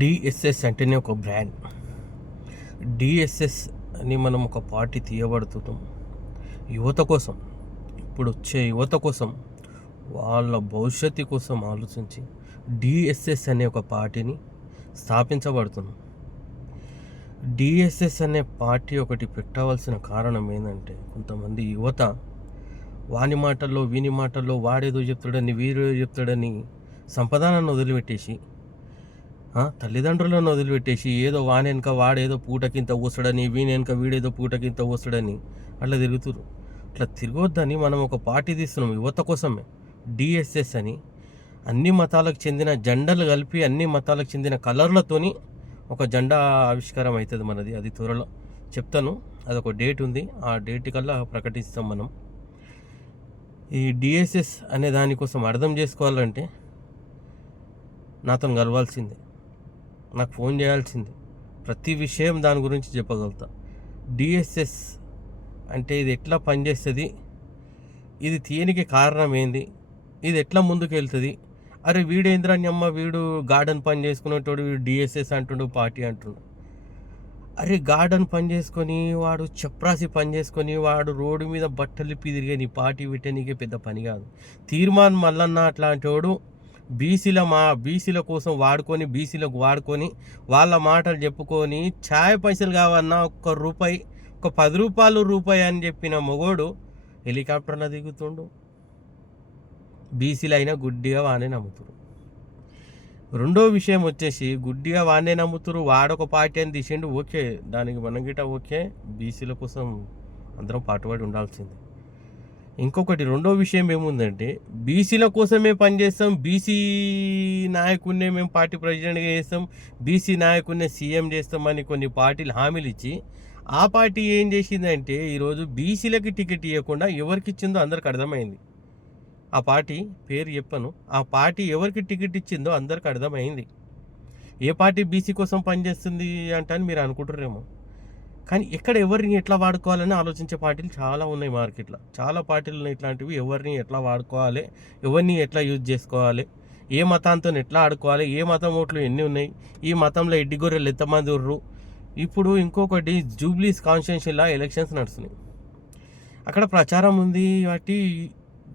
DSS అంటేనే ఒక brand. DSS అని మనం ఒక పార్టీ తీయబడుతున్నాం యువత కోసం. ఇప్పుడు వచ్చే యువత కోసం, వాళ్ళ భవిష్యత్తు కోసం ఆలోచించి డిఎస్ఎస్ అనే ఒక పార్టీని స్థాపించబడుతున్నాం. డిఎస్ఎస్ అనే పార్టీ ఒకటి పెట్టవలసిన కారణం ఏంటంటే, కొంతమంది యువత వాని మాటల్లో వీని మాటల్లో వాడేదో చెప్తాడని వీడేదో చెప్తాడని సంపదానాన్ని వదిలిపెట్టేసి, తల్లిదండ్రులను వదిలిపెట్టేసి ఏదో వాని వెనక వాడేదో పూటకింత ఊసడని, వీని వెనక వీడేదో పూటకింత ఊసడని అట్లా తిరుగుతురు. అట్లా తిరగొద్దని మనం ఒక పార్టీ తీస్తున్నాం యువత కోసమే, డిఎస్ఎస్ అని. అన్ని మతాలకు చెందిన జెండాలు కలిపి, అన్ని మతాలకు చెందిన కలర్లతోని ఒక జెండా ఆవిష్కారం అవుతుంది మనది. అది త్వరలో చెప్తాను. అదొక డేట్ ఉంది, ఆ డేట్ కల్లా ప్రకటిస్తాం మనం. ఈ డిఎస్ఎస్ అనే దానికోసం అర్థం చేసుకోవాలంటే నాతో కలవాల్సిందే, నాకు ఫోన్ చేయాల్సిందే. ప్రతి విషయం దాని గురించి చెప్పగలుగుతా. డిఎస్ఎస్ అంటే ఇది ఎట్లా పనిచేస్తుంది, ఇది తీయనికి కారణం ఏంది, ఇది ఎట్లా ముందుకు వెళ్తుంది. అరే వీడేంద్రాన్ని అమ్మ, వీడు గార్డెన్ పని చేసుకునేటోడు, వీడు డిఎస్ఎస్ అంటుండు, పార్టీ అంటుండు. అరే గార్డెన్ పని చేసుకొని, వాడు చప్రాసి పని చేసుకొని, వాడు రోడ్డు మీద బట్టలు తిరిగే నీ పార్టీ పెట్టనీకే పెద్ద పని కాదు. తీర్మాన్ మల్లన్న అట్లాంటి వాడు బీసీల కోసం వాడుకొని, బీసీలకు వాడుకొని, వాళ్ళ మాటలు చెప్పుకొని, ఛాయ్ పైసలు కావన్నా ఒక్క రూపాయి, ఒక 10 రూపాయలు అని చెప్పిన మొగోడు హెలికాప్టర్లో దిగుతుండు. బీసీలు అయినా గుడ్డిగా వానే నమ్ముతురు. రెండో విషయం వచ్చేసి, గుడ్డిగా వానే నమ్ముతురు, వాడొక పార్టీ అని తీసిండు, ఓకే, దానికి మనం గిట ఓకే, బీసీల కోసం అందరం పాటుపడి ఉండాల్సిందే. ఇంకొకటి రెండో విషయం ఏముందంటే, బీసీల కోసమే పనిచేస్తాం, బీసీ నాయకుడినే మేము పార్టీ ప్రెసిడెంట్గా చేస్తాం, బీసీ నాయకుడినే సీఎం చేస్తామని కొన్ని పార్టీలు హామీలు ఇచ్చి, ఆ పార్టీ ఏం చేసిందంటే ఈరోజు బీసీలకి టికెట్ ఇవ్వకుండా ఎవరికి ఇచ్చిందో అందరికి అర్థమైంది. ఆ పార్టీ పేరు చెప్పను, ఆ పార్టీ ఎవరికి టికెట్ ఇచ్చిందో అందరికి అర్థమైంది. ఏ పార్టీ బీసీ కోసం పనిచేస్తుంది అంటే మీరు అనుకుంటారేమో, కానీ ఎక్కడ ఎవరిని ఎట్లా వాడుకోవాలని ఆలోచించే పార్టీలు చాలా ఉన్నాయి మార్కెట్లో. చాలా పార్టీలు ఉన్నాయి ఇట్లాంటివి, ఎవరిని ఎట్లా వాడుకోవాలి, ఎవరిని ఎట్లా యూజ్ చేసుకోవాలి, ఏ మతాంతో ఎట్లా ఆడుకోవాలి, ఏ మతం ఓట్లు ఎన్ని ఉన్నాయి, ఈ మతంలో ఎడ్డి గొర్రెలు ఎంతమంది ఉర్రు. ఇప్పుడు ఇంకొకటి, జూబ్లీస్ కాన్స్టిట్యున్సీలో ఎలక్షన్స్ నడుస్తున్నాయి. అక్కడ ప్రచారం ఉంది వాటి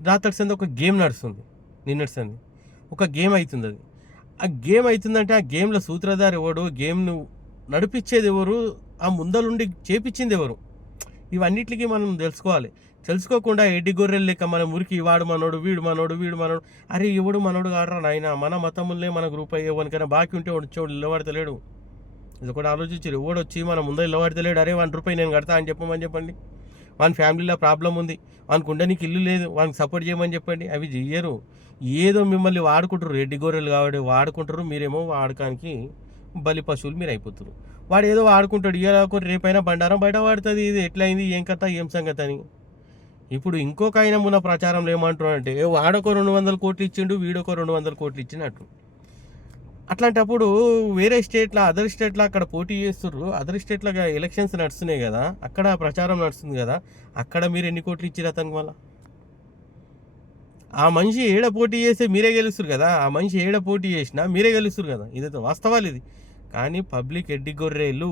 రాత్రి ఒక గేమ్ నడుస్తుంది, నిన్నటిసంది ఒక గేమ్ అవుతుంది. అది ఆ గేమ్ అవుతుందంటే ఆ గేమ్లో సూత్రధారి ఎవడు, గేమ్ను నడిపించేది ఎవరు, ఆ ముందలుండి చేపించింది ఎవరు, ఇవన్నిటికీ మనం తెలుసుకోకుండా ఎడ్డి గొర్రెలు లెక్క మన మురికి వాడు మనోడు, వీడు మనోడు. అరే ఎవడు మనోడు కాడరా నాయన, మన మతములే మన గ్రూప్ అయ్యేవనికైనా బాకీ ఉంటే వచ్చేవాడు ఇల్లవాడతలేడు. ఇది కూడా ఆలోచించారు. ఎవడు వచ్చి మన ముందర ఇల్లవాడతలేడు, అరే ₹1 నేను కడతా అని చెప్పండి. వాని ఫ్యామిలీలో ప్రాబ్లం ఉంది, వానికి ఉండడానికి ఇల్లు లేదు, వానికి సపోర్ట్ చేయమని చెప్పండి. అవి చెయ్యరు. ఏదో మిమ్మల్ని వాడుకుంటారు, రెడ్డి గొర్రెలు కాబట్టి వాడుకుంటారు, మీరేమో వాడకానికి బలి పశువులు మీరు అయిపోతారు. వాడు ఏదో వాడుకుంటాడు, ఇయ్యకు రేపైనా బండారం బయట వాడుతుంది, ఇది ఎట్లయింది, ఏం కథ, ఏం సంగతి అని. ఇప్పుడు ఇంకొక ఆయన మొన్న ప్రచారంలో ఏమంటున్నాడు అంటే, వాడొక 200 కోట్లు ఇచ్చిండు, వీడొక 200 కోట్లు ఇచ్చినట్టు. అట్లాంటప్పుడు వేరే స్టేట్లో, అదర్ స్టేట్లో అక్కడ పోటీ చేస్తుర్రు, అదర్ స్టేట్లో ఎలక్షన్స్ నడుస్తున్నాయి కదా, అక్కడ ప్రచారం నడుస్తుంది కదా, అక్కడ మీరు ఎన్ని కోట్లు ఇచ్చారు అతనికి? మళ్ళీ ఆ మనిషి ఏడ పోటీ చేస్తే మీరే గెలుస్తారు కదా, ఆ మనిషి ఏడ పోటీ చేసినా మీరే గెలుస్తారు కదా, ఇదైతే వాస్తవాలు ఇది. కానీ పబ్లిక్ ఎడ్డి గొర్రెలు,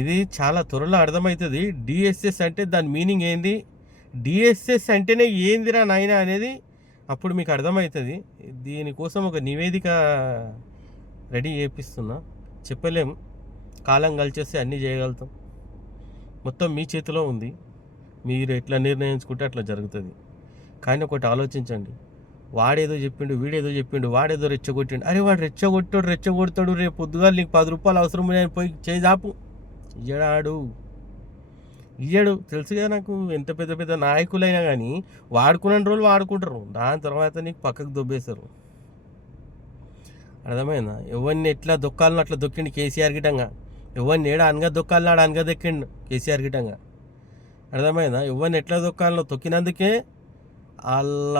ఇది చాలా త్వరలో అర్థమవుతుంది. డిఎస్ఎస్ అంటే దాని మీనింగ్ ఏంది, డిఎస్ఎస్ అంటేనే ఏందిరా నాయన అనేది అప్పుడు మీకు అర్థమవుతుంది. దీనికోసం ఒక నివేదిక రెడీ చేపిస్తున్నా. చెప్పలేం, కాలం కలిచేస్తే అన్నీ చేయగలుగుతాం. మొత్తం మీ చేతిలో ఉంది, మీరు ఎట్లా నిర్ణయించుకుంటే అట్లా జరుగుతుంది. కానీ ఒకటి ఆలోచించండి, వాడేదో చెప్పిండు, వీడేదో చెప్పిండు, వాడేదో రెచ్చగొట్టిండు. అరే వాడు రెచ్చగొడతాడు, రేపు పొద్దుగా నీకు ₹10 అవసరం అని పోయి చేజాపు ఇయ్యడు. తెలుసు కదా నాకు, ఎంత పెద్ద నాయకులైనా కానీ వాడుకున్న రోజులు వాడుకుంటారు, దాని తర్వాత నీకు పక్కకు దొబ్బేస్తారు. అర్థమైందా? ఎవరిని ఎట్లా దొక్కాలని అట్లా దొక్కిండు కేసీఆర్ గిటంగా, ఎవరిని ఏడా అనగా దొక్కాలన్నాడు అనగా దొక్కిండు కేసీఆర్ గిటంగా. అర్థమైందా? ఎవరిని ఎట్లా దొక్కాలనో తొక్కినందుకే వాళ్ళ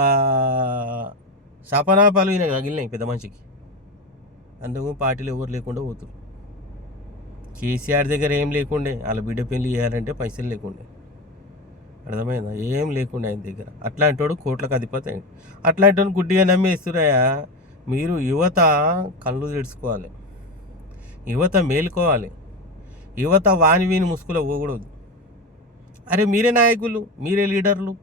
శాపనాపాలు ఈయన తగిలినాయి పెద్ద మనిషికి. అందుకు పార్టీలు ఎవరు లేకుండా పోతున్నారు. కేసీఆర్ దగ్గర ఏం లేకుండే, వాళ్ళ బిడ్డ పెళ్లి చేయాలంటే పైసలు లేకుండే. అర్థమైందా? ఏం లేకుండా ఆయన దగ్గర. అట్లాంటి వాడు కోట్లకు అధిపతి. అట్లాంటి వాడు గుడ్డిగా నమ్మేస్తురాయా, మీరు యువత కళ్ళు తెడుచుకోవాలి, యువత మేలుకోవాలి, యువత వాని వీని ముసుగులో పోకూడదు. అరే మీరే నాయకులు, మీరే లీడర్లు,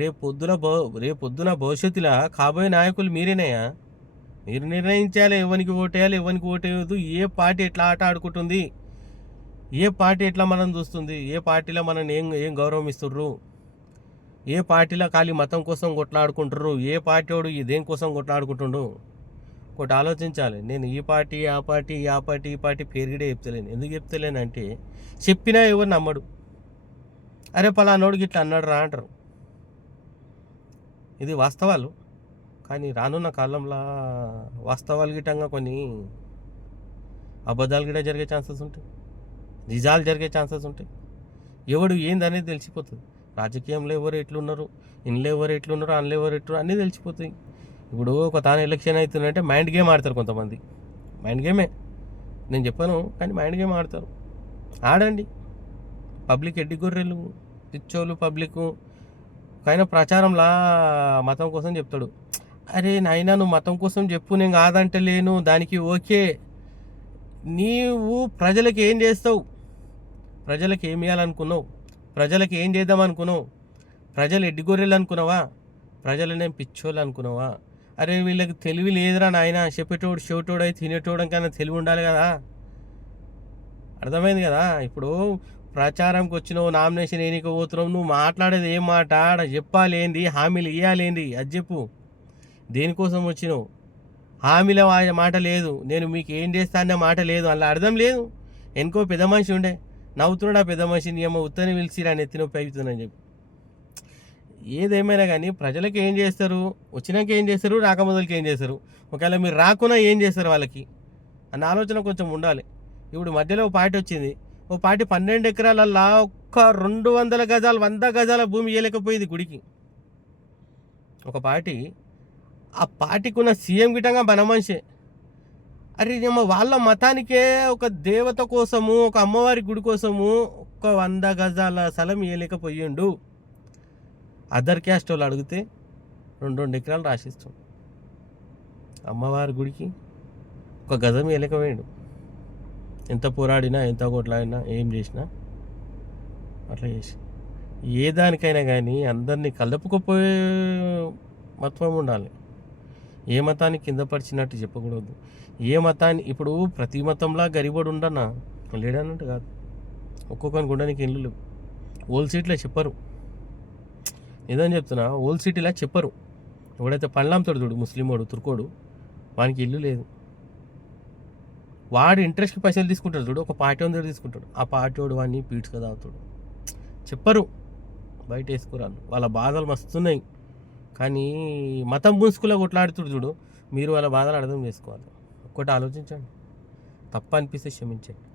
రేపొద్దున భవిష్యత్తులో కాబోయే నాయకులు మీరేనాయా. మీరు నిర్ణయించాలి ఎవరికి ఓటేయాలి, ఎవరికి ఓటేయద్దు, ఏ పార్టీ ఎట్లా ఆట ఆడుకుంటుంది, ఏ పార్టీ ఎట్లా మనం చూస్తుంది, ఏ పార్టీలో మనం ఏం గౌరవం ఇస్తుర్రు, ఏ పార్టీలో ఖాళీ మతం కోసం కొట్లాడుకుంటుర్రు, ఏ పార్టీ వాడు దేనికోసం కొట్లాడుకుంటుండు. ఒకటి ఆలోచించాలి. నేను ఈ పార్టీ ఆ పార్టీ ఈ పార్టీ పేరు కూడా చెప్తలేను. ఎందుకు చెప్తలేనంటే చెప్పినా ఎవరు నమ్మడు. అరే పలానోడికి ఇట్లా అన్నాడు రా అంటారు. ఇది వాస్తవాలు. కానీ రానున్న కాలంలో వాస్తవాలు గిట్టంగా కొన్ని అబద్ధాలు కూడా జరిగే ఛాన్సెస్ ఉంటాయి, నిజాలు జరిగే ఛాన్సెస్ ఉంటాయి. ఎవడు ఏందనేది తెలిసిపోతుంది. రాజకీయంలో ఎవరు ఎట్లున్నారు, ఇంట్లో ఎవరు ఎట్లున్నారు, అందులో ఎవరు ఎట్లు అన్నీ తెలిసిపోతాయి. ఇప్పుడు ఒక తాను ఎలక్షన్ అవుతుందంటే మైండ్ గేమ్ ఆడతారు కొంతమంది. మైండ్ గేమే నేను చెప్పాను, కానీ మైండ్ గేమ్ ఆడతారు. ఆడండి. పబ్లిక్ ఎడ్డి గొర్రెలు పిచ్చోళ్ళు పబ్లిక్. కానీ ప్రచారంలా మతం కోసం చెప్తాడు. అరే నాయనా నువ్వు మతం కోసం చెప్పు, నేను కాదంటే లేను, దానికి ఓకే. నీవు ప్రజలకు ఏం చేస్తావు, ప్రజలకు ఏమి ఇవ్వాలనుకున్నావు, ప్రజలకు ఏం చేద్దాం అనుకున్నావు, ప్రజలు ఎడ్డిగొర్రెలు అనుకున్నావా, ప్రజలనేం పిచ్చోళ్ళు అనుకున్నావా? అరే వీళ్ళకి తెలివి లేదురా నాయన, చెప్పేటోడు చెవిటోడు అయితే తినేటోడు కన్నా తెలివి ఉండాలి కదా. అర్థమైంది కదా. ఇప్పుడు ప్రచారంకి వచ్చినావు, నామినేషన్ ఎన్నిక పోతున్నావు, నువ్వు మాట్లాడేది ఏం మాట, చెప్పాలేంది, హామీలు ఇవ్వాలేంది అది చెప్పు. దేనికోసం వచ్చినావు? హామీల మాట లేదు, నేను మీకు ఏం చేస్తా అనే మాట లేదు, అలా అర్థం లేదు. ఎనుకో పెద్ద మనిషి ఉండే నవ్వుతున్నాడు, ఆ పెద్ద మనిషిని ఏమో ఉత్తని పిలిచి అని ఎత్తి నొప్పి అవుతుందని చెప్పి. ఏదేమైనా కానీ ప్రజలకు ఏం చేస్తారు, వచ్చినాక ఏం చేస్తారు, రాకముదలకి ఏం చేస్తారు, ఒకవేళ మీరు రాకున్నా ఏం చేస్తారు వాళ్ళకి అన్న ఆలోచన కొంచెం ఉండాలి. ఇప్పుడు మధ్యలో ఓ పార్టీ వచ్చింది, ఓ పార్టీ 12 ఎకరాలల్లా ఒక్క 200 గజాలు 100 గజాల భూమి ఇవ్వలేకపోయింది గుడికి. ఒక పార్టీ, ఆ పార్టీకి ఉన్న సీఎం గిటంగా మన మనిషే. అరే వాళ్ళ మతానికే ఒక దేవత కోసము, ఒక అమ్మవారి గుడి కోసము ఒక్క 100 గజాల స్థలం ఇవ్వలేకపోయిండు. అదర్ క్యాస్ట్ వాళ్ళు అడిగితే 2 ఎకరాలు రాసిస్తాం. అమ్మవారి గుడికి ఒక గజం ఇవ్వలేకపోయాడు. ఎంత పోరాడినా, ఎంత కొట్లాడినా, ఏం చేసినా అట్లా చేసి. ఏ దానికైనా కానీ అందరినీ కలుపుకుపోయే మతం ఉండాలి. ఏ మతాన్ని కింద పరిచినట్టు చెప్పకూడదు. ఏ మతాన్ని ఇప్పుడు ప్రతి మతంలా గరిబోడు ఉండన్నా లేడన్నట్టు కాదు. ఒక్కొక్కరిని గుండానికి ఇల్లు లేవు. ఓల్ సీట్లో చెప్పరు, ఏదని చెప్తున్నా, ఓల్ సిటీలా చెప్పరు. ఎవడైతే పళ్ళంతాడు చూడు, ముస్లిం వాడు, తుర్కోడు, వానికి ఇల్లు లేదు. వాడు ఇంట్రెస్ట్కి పైసలు తీసుకుంటాడు చూడు, ఒక పార్టీ దగ్గర తీసుకుంటాడు, ఆ పార్టీ వాడు వాడిని పీడ్చుగా తాగుతాడు. చెప్పరు, బయట వేసుకురాను. వాళ్ళ బాధలు మస్తున్నాయి. కానీ మతం ముసుగులో కొట్లాడుతుడు చూడు, మీరు వాళ్ళ బాధలు అర్థం చేసుకోవాలి. ఒక్కటి ఆలోచించండి, తప్పు అనిపిస్తే క్షమించండి.